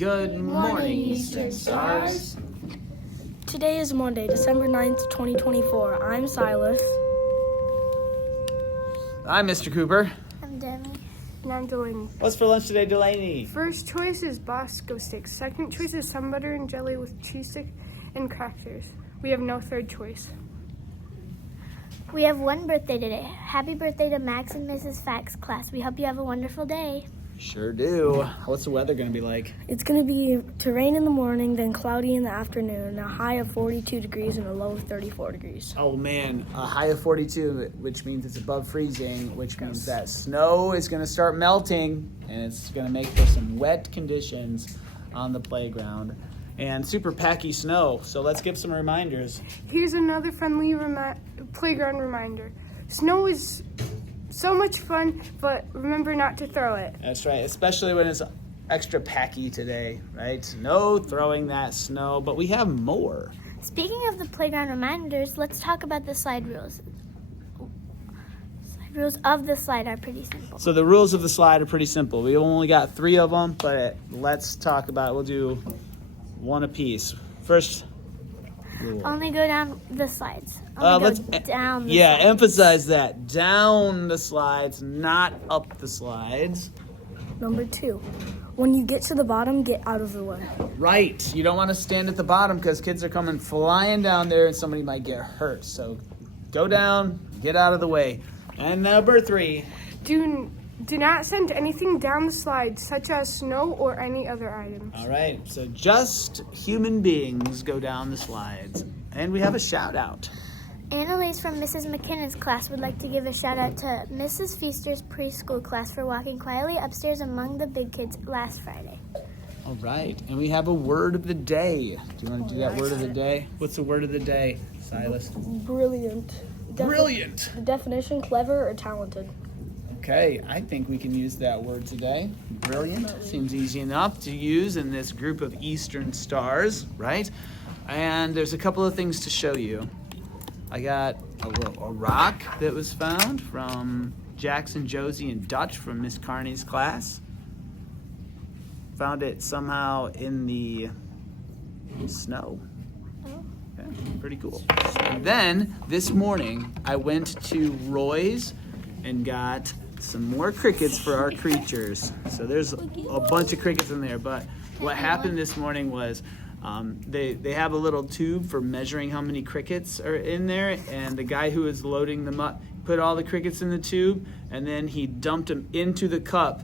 Good morning, Eastern Stars. Today is Monday, December 9th, 2024. I'm Silas. I'm Mr. Cooper. I'm Demi. And I'm Delaney. What's for lunch today, Delaney? First choice is Bosco sticks. Second choice is some butter and jelly with cheese stick and crackers. We have no third choice. We have one birthday today. Happy birthday to Max and Mrs. Fax class. We hope you have a wonderful day. Sure do. What's the weather going to be like? It's going to be to rain in the morning, then cloudy in the afternoon, a high of 42 degrees and a low of 34 degrees. Oh man, a high of 42, which means it's above freezing, which means that snow is going to start melting, and it's going to make for some wet conditions on the playground. And super packy snow, so let's give some reminders. Here's another friendly playground reminder. Snow is so much fun, but remember not to throw it. That's right, especially when it's extra packy today, right? No throwing that snow, but we have more. Speaking of the playground reminders, let's talk about the slide rules. Rules of the slide are pretty simple. So the rules of the slide are pretty simple. We only got 3 of them, but let's talk about it. We'll do one apiece. First rule. Only go down the slides. Only go down the slides. Emphasize that. Down the slides, not up the slides. Number 2, when you get to the bottom, get out of the way. Right. You don't want to stand at the bottom because kids are coming flying down there and somebody might get hurt. So go down, get out of the way. And number 3. Do not send anything down the slide, such as snow or any other items. All right. So just human beings go down the slides. And we have a shout out. Annalise from Mrs. McKinnon's class would like to give a shout out to Mrs. Feaster's preschool class for walking quietly upstairs among the big kids last Friday. All right. And we have a word of the day. Do you want to do that word of the day? What's the word of the day, Silas? Brilliant. Brilliant. The definition, clever or talented. Okay, I think we can use that word today. Brilliant. Seems easy enough to use in this group of Eastern Stars, right? And there's a couple of things to show you. I got a rock that was found from Jackson, Josie, and Dutch from Miss Carney's class. Found it somehow in the snow. Okay, pretty cool. And then this morning I went to Roy's and got some more crickets for our creatures. So there's a bunch of crickets in there, but what happened this morning was they have a little tube for measuring how many crickets are in there, and the guy who was loading them up put all the crickets in the tube, and then he dumped them into the cup,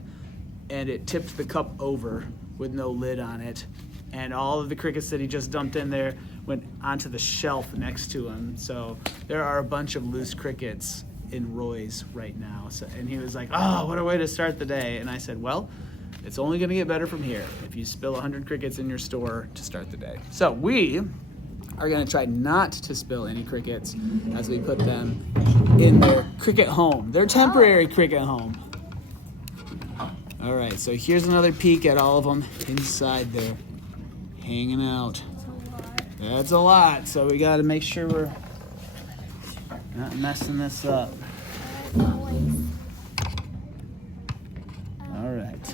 and it tipped the cup over with no lid on it, and all of the crickets that he just dumped in there went onto the shelf next to him. So there are a bunch of loose crickets in Roy's right now. So, and he was like, oh, what a way to start the day. And I said, well, it's only going to get better from here if you spill 100 crickets in your store to start the day. So we are going to try not to spill any crickets as we put them in their cricket home, their temporary cricket home. All right, so here's another peek at all of them inside there, hanging out. That's a lot, so we got to make sure we're not messing this up. All right.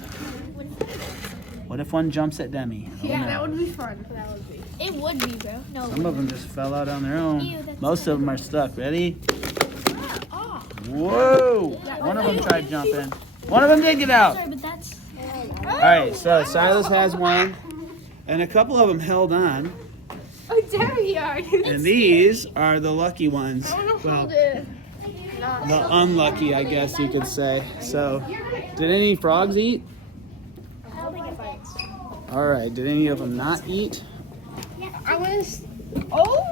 What if one jumps at Demi? Yeah, that would be fun. It would be, bro. No. Some of them just fell out on their own. Ew, that's Most so of them are stuck. Ready? Whoa! One of them tried jumping. One of them did get out. Sorry, but that's... All right, so Silas has one, and a couple of them held on. Oh, there we are. And these are the lucky ones. Well, the unlucky, I guess you could say. So, did any frogs eat? All right, did any of them not eat? I was. Oh!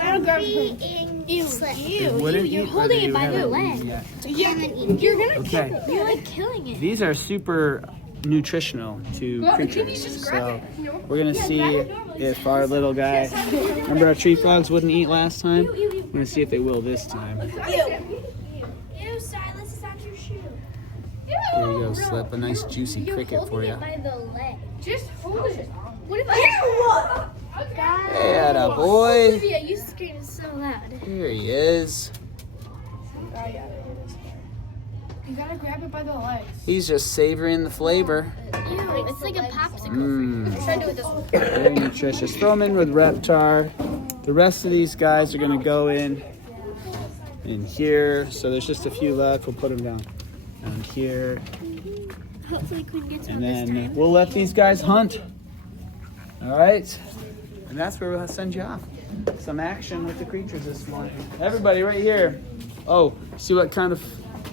I'll grab some. They wouldn't You're eat, or holding they it by the haven't leg. eaten yet? Yeah, you're gonna Okay. kill it. You're like killing it. These are super nutritional to creatures. So we're gonna see if our little guy, remember our tree frogs wouldn't eat last time? We're gonna see if they will this time. Ew, Silas, is that your shoe? Here you go, slip a nice juicy cricket for you. By the leg. Just hold it. What if I... Hey, atta boy. Olivia, you screamed so loud. Here he is. You gotta grab it by the legs. He's just savoring the flavor. Ew, it's like a popsicle. Try to do it this way. Very nutritious. Throw them in with Reptar. The rest of these guys are gonna go in here. So there's just a few left. We'll put them down here. Hopefully Queen gets And then we'll let these guys hunt. All right? And that's where we'll send you off. Some action with the creatures this morning. Everybody right here. Oh, see what kind of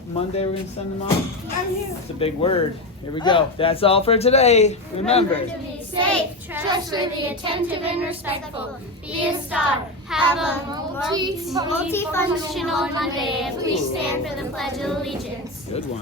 Monday we're going to send them off? It's a big word. Here we go. That's all for today. Remember. to be safe, trustworthy, attentive, and respectful. Be a star. Have a multifunctional Monday, and please stand for the Pledge of Allegiance. Good one.